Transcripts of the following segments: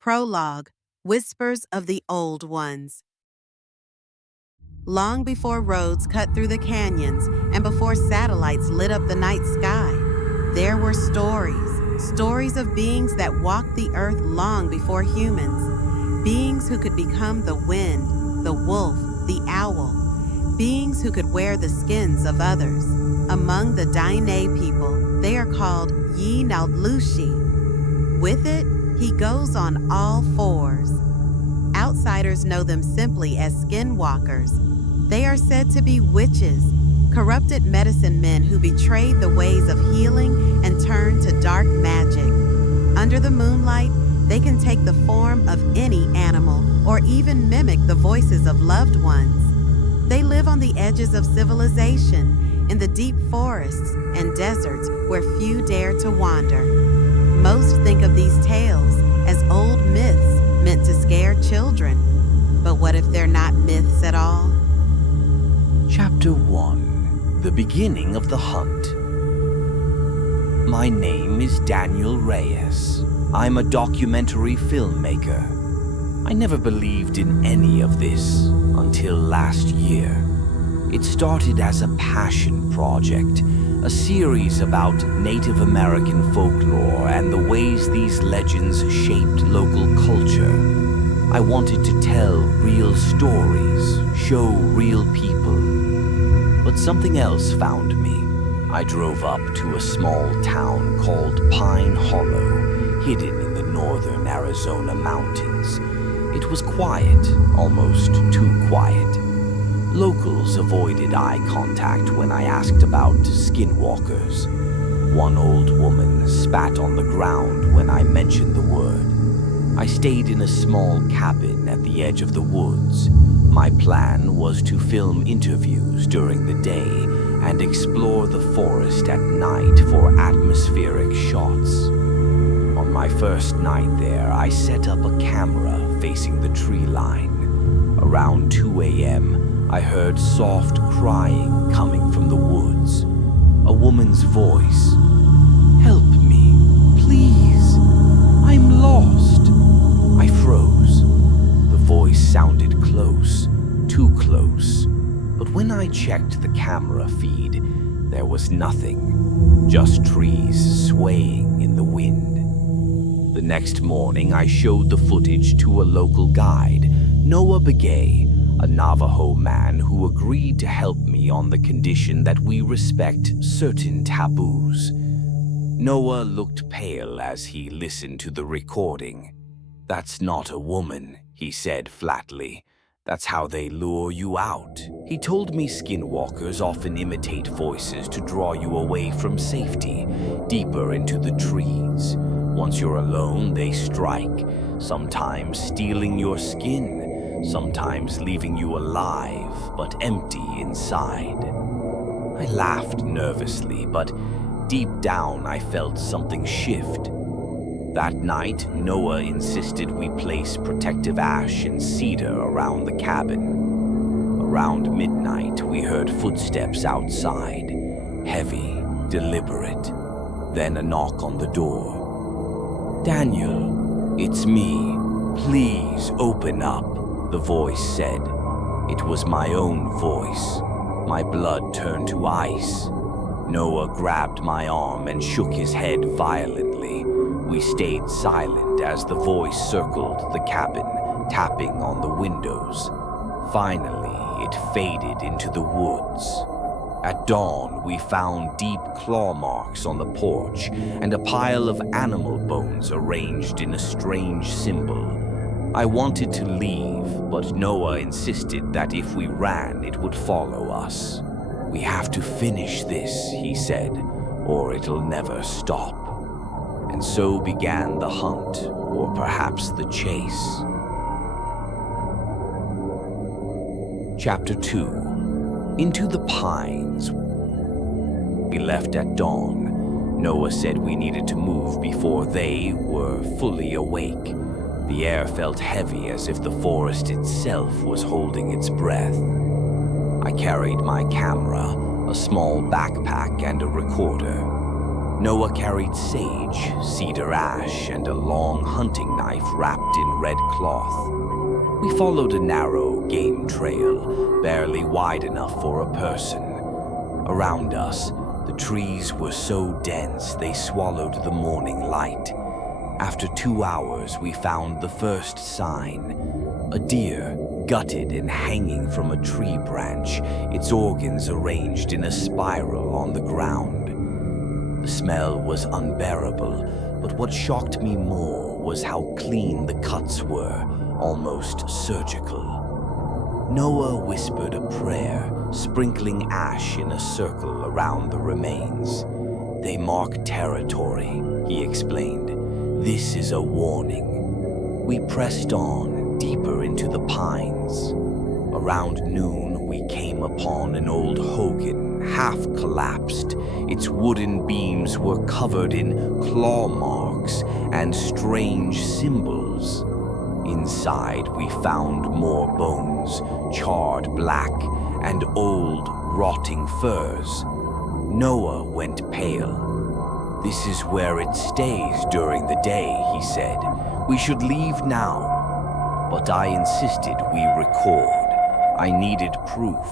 Prologue, Whispers of the Old Ones. Long before roads cut through the canyons and before satellites lit up the night sky, there were stories of beings that walked the earth long before humans, beings who could become the wind, the wolf, the owl, beings who could wear the skins of others. Among the Daine people, they are called Yi-Nautlushi. With it, he goes on all fours. Outsiders know them simply as skinwalkers. They are said to be witches, corrupted medicine men who betrayed the ways of healing and turned to dark magic. Under the moonlight, they can take the form of any animal or even mimic the voices of loved ones. They live on the edges of civilization, in the deep forests and deserts where few dare to wander. Most think of these tales as old myths meant to scare children. But what if they're not myths at all? Chapter 1. The Beginning of the Hunt. My name is Daniel Reyes. I'm a documentary filmmaker. I never believed in any of this until last year. It started as a passion project, a series about Native American folklore and the ways these legends shaped local culture. I wanted to tell real stories, show real people. But something else found me. I drove up to a small town called Pine Hollow, hidden in the northern Arizona mountains. It was quiet, almost too quiet. Locals avoided eye contact when I asked about skinwalkers. One old woman spat on the ground when I mentioned the word. I stayed in a small cabin at the edge of the woods. My plan was to film interviews during the day and explore the forest at night for atmospheric shots. On my first night there, I set up a camera facing the tree line. Around 2 a.m., I heard soft crying coming from the woods. A woman's voice. "Help me, please. I'm lost." I froze. The voice sounded close, too close. But when I checked the camera feed, there was nothing. Just trees swaying in the wind. The next morning, I showed the footage to a local guide, Noah Begay, a Navajo man who agreed to help me on the condition that we respect certain taboos. Noah looked pale as he listened to the recording. "That's not a woman," he said flatly. "That's how they lure you out." He told me skinwalkers often imitate voices to draw you away from safety, deeper into the trees. Once you're alone, they strike, sometimes stealing your skin, sometimes leaving you alive, but empty inside. I laughed nervously, but deep down I felt something shift. That night, Noah insisted we place protective ash and cedar around the cabin. Around midnight, we heard footsteps outside, heavy, deliberate. Then a knock on the door. "Daniel, it's me. Please open up," the voice said. It was my own voice. My blood turned to ice. Noah grabbed my arm and shook his head violently. We stayed silent as the voice circled the cabin, tapping on the windows. Finally, it faded into the woods. At dawn, we found deep claw marks on the porch and a pile of animal bones arranged in a strange symbol. I wanted to leave, but Noah insisted that if we ran, it would follow us. "We have to finish this," he said, "or it'll never stop." And so began the hunt, or perhaps the chase. Chapter 2. Into the pines. We left at dawn. Noah said we needed to move before they were fully awake. The air felt heavy as if the forest itself was holding its breath. I carried my camera, a small backpack, and a recorder. Noah carried sage, cedar ash, and a long hunting knife wrapped in red cloth. We followed a narrow game trail, barely wide enough for a person. Around us, the trees were so dense they swallowed the morning light. After 2 hours, we found the first sign. A deer, gutted and hanging from a tree branch, its organs arranged in a spiral on the ground. The smell was unbearable, but what shocked me more was how clean the cuts were, almost surgical. Noah whispered a prayer, sprinkling ash in a circle around the remains. "They mark territory," he explained. "This is a warning." We pressed on, deeper into the pines. Around noon, we came upon an old hogan, half collapsed. Its wooden beams were covered in claw marks and strange symbols. Inside, we found more bones, charred black, and old, rotting furs. Noah went pale. "This is where it stays during the day," he said. "We should leave now." But I insisted we record. I needed proof.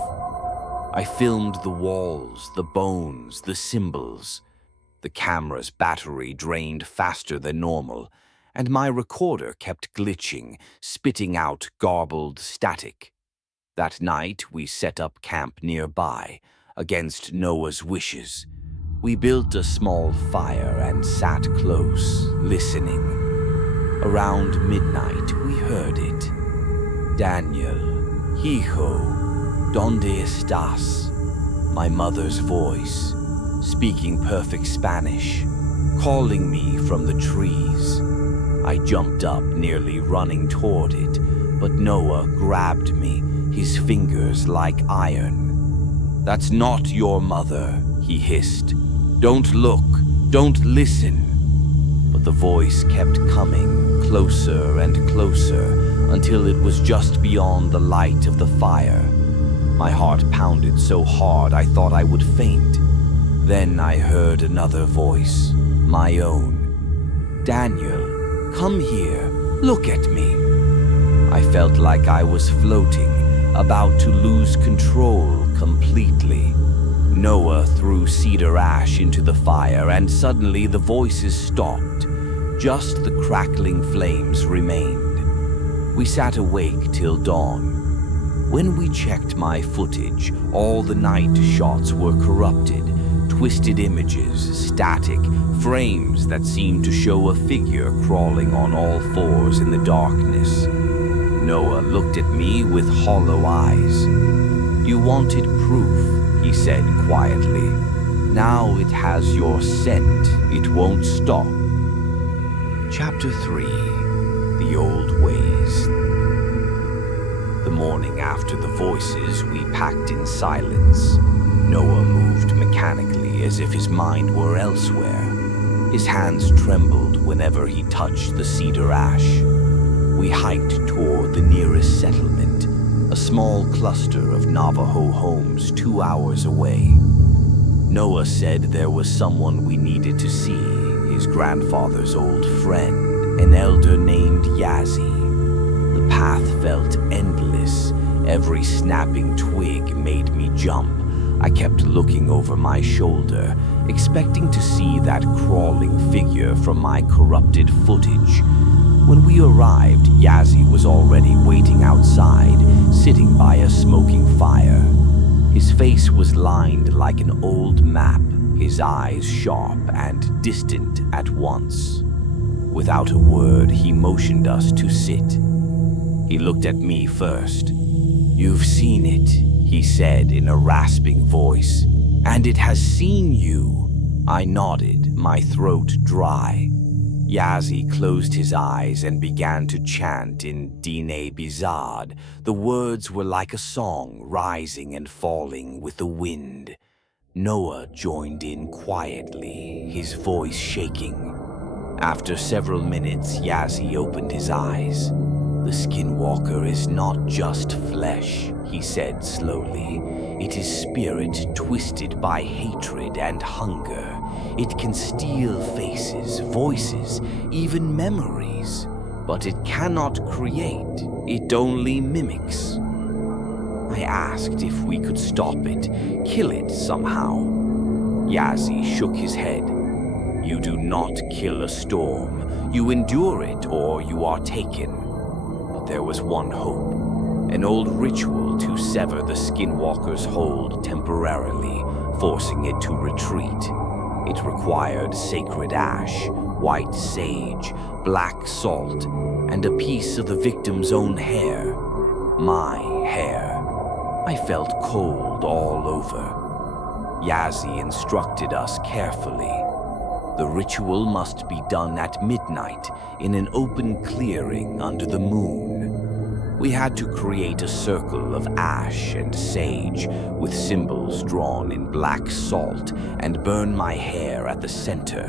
I filmed the walls, the bones, the symbols. The camera's battery drained faster than normal, and my recorder kept glitching, spitting out garbled static. That night, we set up camp nearby, against Noah's wishes. We built a small fire and sat close, listening. Around midnight, we heard it. "Daniel, hijo, ¿dónde estás?" My mother's voice, speaking perfect Spanish, calling me from the trees. I jumped up, nearly running toward it, but Noah grabbed me, his fingers like iron. "That's not your mother," he hissed. "Don't look, don't listen." But the voice kept coming, closer and closer, until it was just beyond the light of the fire. My heart pounded so hard I thought I would faint. Then I heard another voice, my own. "Daniel, come here, look at me." I felt like I was floating, about to lose control completely. Noah threw cedar ash into the fire, and suddenly the voices stopped. Just the crackling flames remained. We sat awake till dawn. When we checked my footage, all the night shots were corrupted, twisted images, static, frames that seemed to show a figure crawling on all fours in the darkness. Noah looked at me with hollow eyes. "You wanted proof," he said quietly. "Now it has your scent. It won't stop." Chapter 3. The Old Ways. The morning after the voices, we packed in silence. Noah moved mechanically as if his mind were elsewhere. His hands trembled whenever he touched the cedar ash. We hiked toward the nearest settlement, a small cluster of Navajo homes 2 hours away. Noah said there was someone we needed to see, his grandfather's old friend, an elder named Yazzie. The path felt endless. Every snapping twig made me jump. I kept looking over my shoulder, expecting to see that crawling figure from my corrupted footage. When we arrived, Yazzie was already waiting outside, sitting by a smoking fire. His face was lined like an old map, his eyes sharp and distant at once. Without a word, he motioned us to sit. He looked at me first. "You've seen it," he said in a rasping voice. "And it has seen you." I nodded, my throat dry. Yazzie closed his eyes and began to chant in Dine Bizard. The words were like a song, rising and falling with the wind. Noah joined in quietly, his voice shaking. After several minutes, Yazzie opened his eyes. The Skinwalker is not just flesh, he said slowly. It is spirit twisted by hatred and hunger. It can steal faces, voices, even memories. But it cannot create, it only mimics. I asked if we could stop it, kill it somehow. Yazzie shook his head. You do not kill a storm. You endure it or you are taken. But there was one hope. An old ritual to sever the Skinwalker's hold temporarily, forcing it to retreat. It required sacred ash, white sage, black salt, and a piece of the victim's own hair. My hair. I felt cold all over. Yazzie instructed us carefully. The ritual must be done at midnight in an open clearing under the moon. We had to create a circle of ash and sage with symbols drawn in black salt and burn my hair at the center.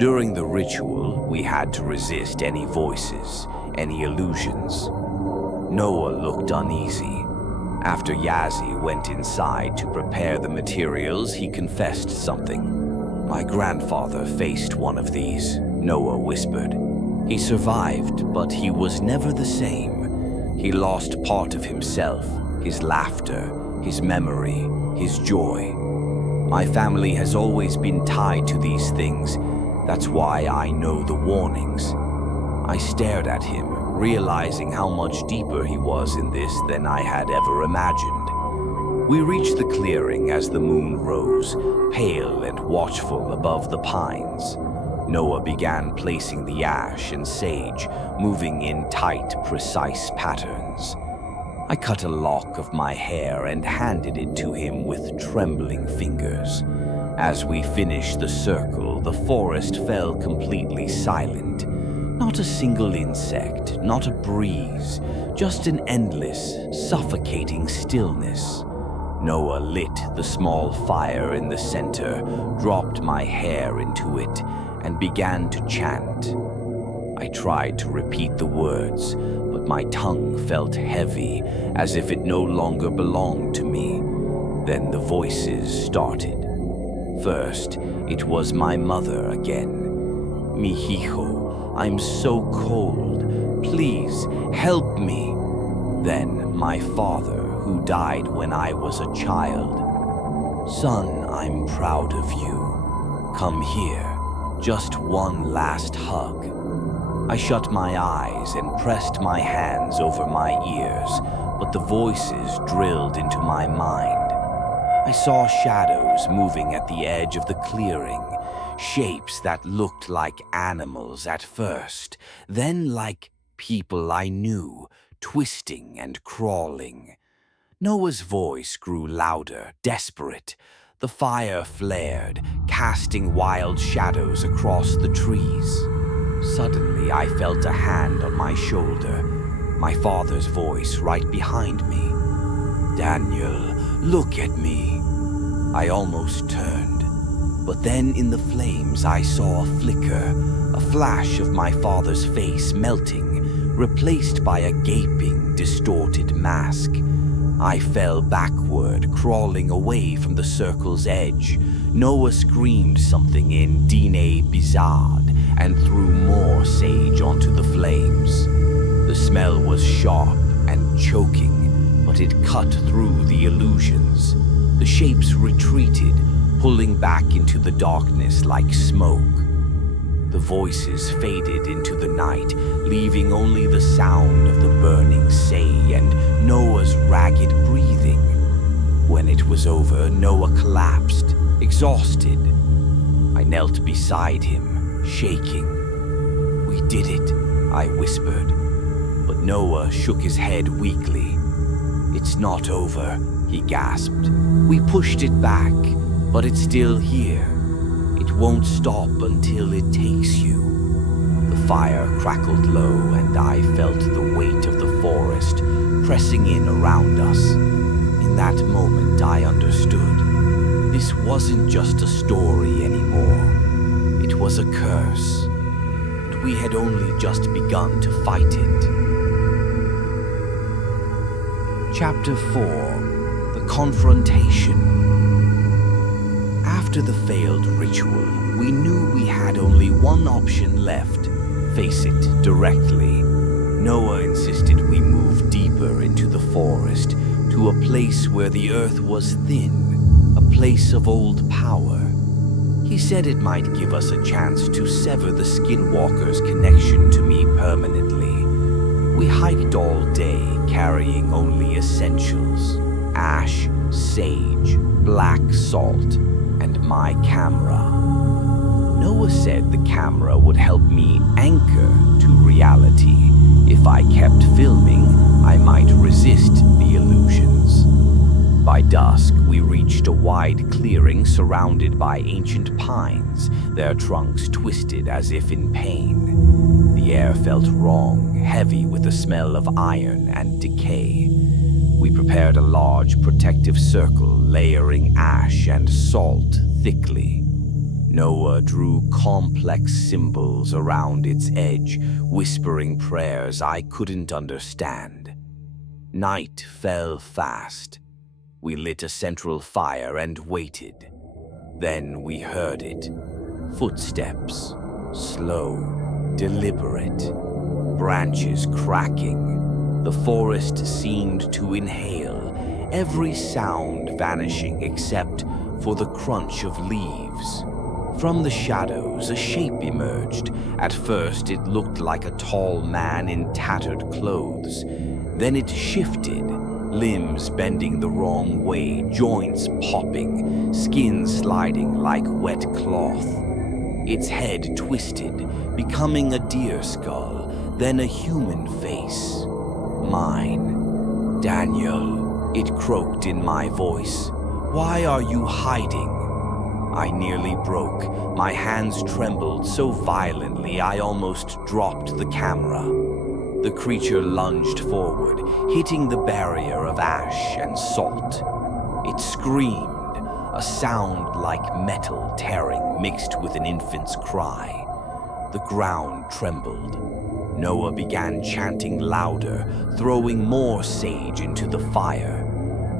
During the ritual, we had to resist any voices, any illusions. Noah looked uneasy. After Yazzie went inside to prepare the materials, he confessed something. My grandfather faced one of these, Noah whispered. He survived, but he was never the same. He lost part of himself, his laughter, his memory, his joy. My family has always been tied to these things. That's why I know the warnings. I stared at him, realizing how much deeper he was in this than I had ever imagined. We reached the clearing as the moon rose, pale and watchful above the pines. Noah began placing the ash and sage, moving in tight, precise patterns. I cut a lock of my hair and handed it to him with trembling fingers. As we finished the circle, the forest fell completely silent. Not a single insect, not a breeze, just an endless, suffocating stillness. Noah lit the small fire in the center, dropped my hair into it, and began to chant. I tried to repeat the words, but my tongue felt heavy, as if it no longer belonged to me. Then the voices started. First, it was my mother again. Mihijo, I'm so cold. Please, help me. Then my father, who died when I was a child. Son, I'm proud of you. Come here. Just one last hug. I shut my eyes and pressed my hands over my ears, but the voices drilled into my mind. I saw shadows moving at the edge of the clearing, shapes that looked like animals at first, then like people I knew, twisting and crawling. Noah's voice grew louder, desperate. The fire flared, casting wild shadows across the trees. Suddenly, I felt a hand on my shoulder, my father's voice right behind me. Daniel, look at me. I almost turned, but then in the flames I saw a flicker, a flash of my father's face melting, replaced by a gaping, distorted mask. I fell backward, crawling away from the circle's edge. Noah screamed something in Dine Bizard and threw more sage onto the flames. The smell was sharp and choking, but it cut through the illusions. The shapes retreated, pulling back into the darkness like smoke. The voices faded into the night, leaving only the sound of the burning say and Noah's ragged breathing. When it was over, Noah collapsed, exhausted. I knelt beside him, shaking. We did it, I whispered. But Noah shook his head weakly. It's not over, he gasped. We pushed it back, but it's still here. It won't stop until it takes you. The fire crackled low, and I felt the weight of the forest pressing in around us. In that moment, I understood. This wasn't just a story anymore. It was a curse. But we had only just begun to fight it. Chapter 4: The Confrontation. After the failed ritual, we knew we had only one option left: face it directly. Noah insisted we move deeper into the forest, to a place where the earth was thin, a place of old power. He said it might give us a chance to sever the Skinwalker's connection to me permanently. We hiked all day, carrying only essentials: ash, sage, black salt, and my camera. Noah said the camera would help me anchor to reality. If I kept filming, I might resist the illusions. By dusk, we reached a wide clearing surrounded by ancient pines, their trunks twisted as if in pain. The air felt wrong, heavy with the smell of iron and decay. We prepared a large protective circle, layering ash and salt thickly. Noah drew complex symbols around its edge, whispering prayers I couldn't understand. Night fell fast. We lit a central fire and waited. Then we heard it. Footsteps, slow, deliberate, branches cracking. The forest seemed to inhale, every sound vanishing except for the crunch of leaves. From the shadows, a shape emerged. At first, it looked like a tall man in tattered clothes. Then it shifted, limbs bending the wrong way, joints popping, skin sliding like wet cloth. Its head twisted, becoming a deer skull, then a human face. Mine. Daniel, it croaked in my voice. Why are you hiding? I nearly broke. My hands trembled so violently I almost dropped the camera. The creature lunged forward, hitting the barrier of ash and salt. It screamed, a sound like metal tearing mixed with an infant's cry. The ground trembled. Noah began chanting louder, throwing more sage into the fire.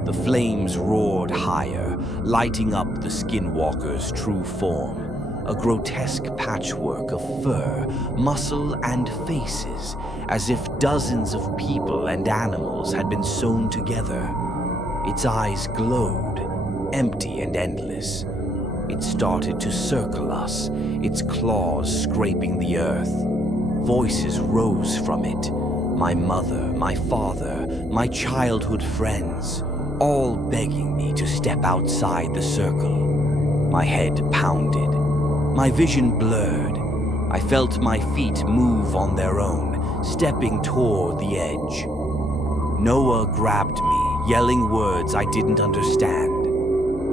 The flames roared higher, lighting up the Skinwalker's true form, a grotesque patchwork of fur, muscle, and faces, as if dozens of people and animals had been sewn together. Its eyes glowed, empty and endless. It started to circle us, its claws scraping the earth. Voices rose from it. My mother, my father, my childhood friends, all begging me to step outside the circle. My head pounded. My vision blurred. I felt my feet move on their own, stepping toward the edge. Noah grabbed me, yelling words I didn't understand.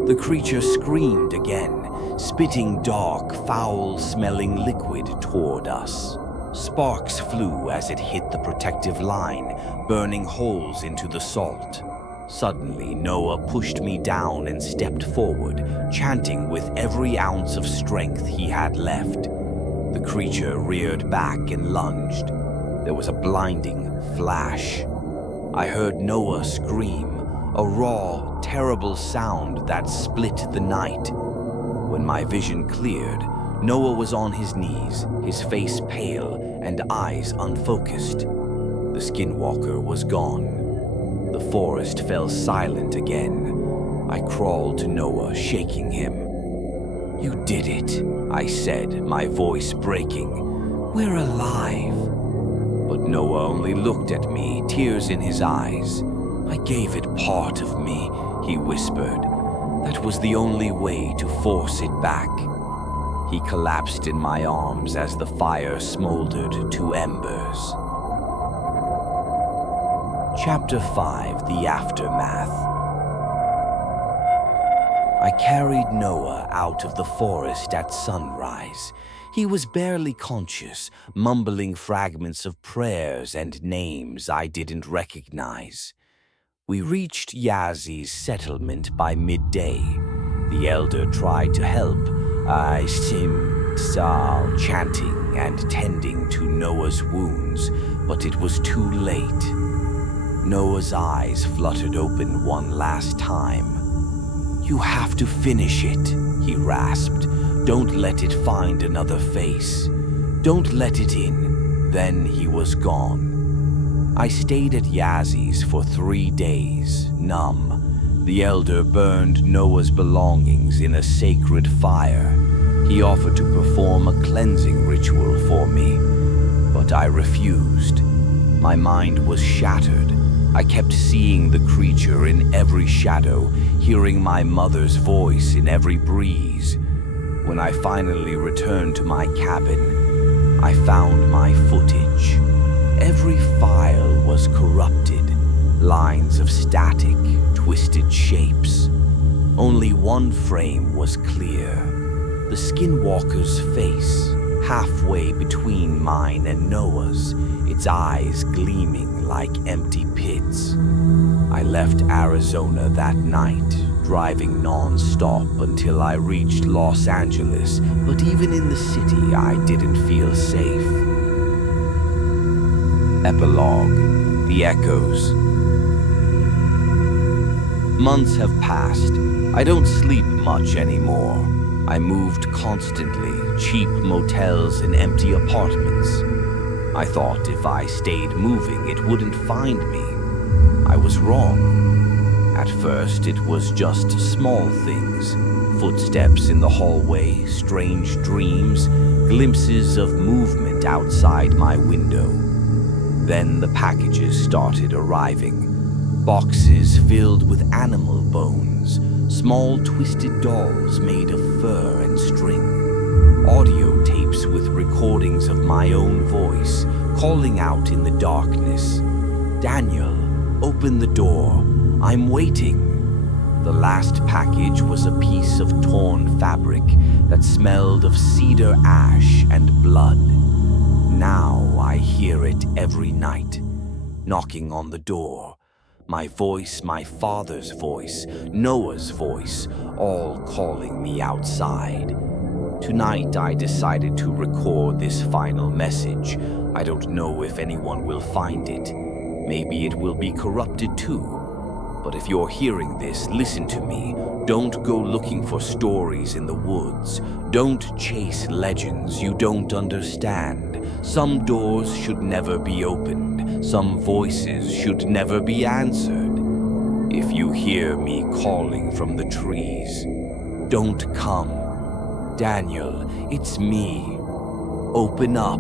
The creature screamed again, spitting dark, foul-smelling liquid toward us. Sparks flew as it hit the protective line, burning holes into the salt. Suddenly, Noah pushed me down and stepped forward, chanting with every ounce of strength he had left. The creature reared back and lunged. There was a blinding flash. I heard Noah scream, a raw, terrible sound that split the night. When my vision cleared, Noah was on his knees, his face pale and eyes unfocused. The Skinwalker was gone. The forest fell silent again. I crawled to Noah, shaking him. "You did it," I said, my voice breaking. "We're alive." But Noah only looked at me, tears in his eyes. "I gave it part of me," he whispered. "That was the only way to force it back." He collapsed in my arms as the fire smoldered to embers. Chapter 5: The Aftermath. I carried Noah out of the forest at sunrise. He was barely conscious, mumbling fragments of prayers and names I didn't recognize. We reached Yazi's settlement by midday. The elder tried to help, chanting and tending to Noah's wounds, but it was too late. Noah's eyes fluttered open one last time. "You have to finish it," he rasped. "Don't let it find another face. Don't let it in." Then he was gone. I stayed at Yazzy's for 3 days, numb. The elder burned Noah's belongings in a sacred fire. He offered to perform a cleansing ritual for me, but I refused. My mind was shattered. I kept seeing the creature in every shadow, hearing my mother's voice in every breeze. When I finally returned to my cabin, I found my footage. Every file was corrupted, lines of static, twisted shapes. Only one frame was clear. The Skinwalker's face, halfway between mine and Noah's, its eyes gleaming like empty pits. I left Arizona that night, driving non-stop until I reached Los Angeles, but even in the city I didn't feel safe. Epilogue. The Echoes. Months have passed. I don't sleep much anymore. I moved constantly, cheap motels and empty apartments. I thought if I stayed moving, it wouldn't find me. I was wrong. At first, it was just small things. Footsteps in the hallway, strange dreams, glimpses of movement outside my window. Then the packages started arriving. Boxes filled with animal bones, small twisted dolls made of fur and string. Audio tapes with recordings of my own voice, calling out in the darkness. "Daniel, open the door. I'm waiting." The last package was a piece of torn fabric that smelled of cedar ash and blood. Now I hear it every night, knocking on the door. My voice, my father's voice, Noah's voice, all calling me outside. Tonight I decided to record this final message. I don't know if anyone will find it. Maybe it will be corrupted too. But if you're hearing this, listen to me. Don't go looking for stories in the woods. Don't chase legends you don't understand. Some doors should never be opened. Some voices should never be answered. If you hear me calling from the trees, don't come. Daniel, it's me. Open up.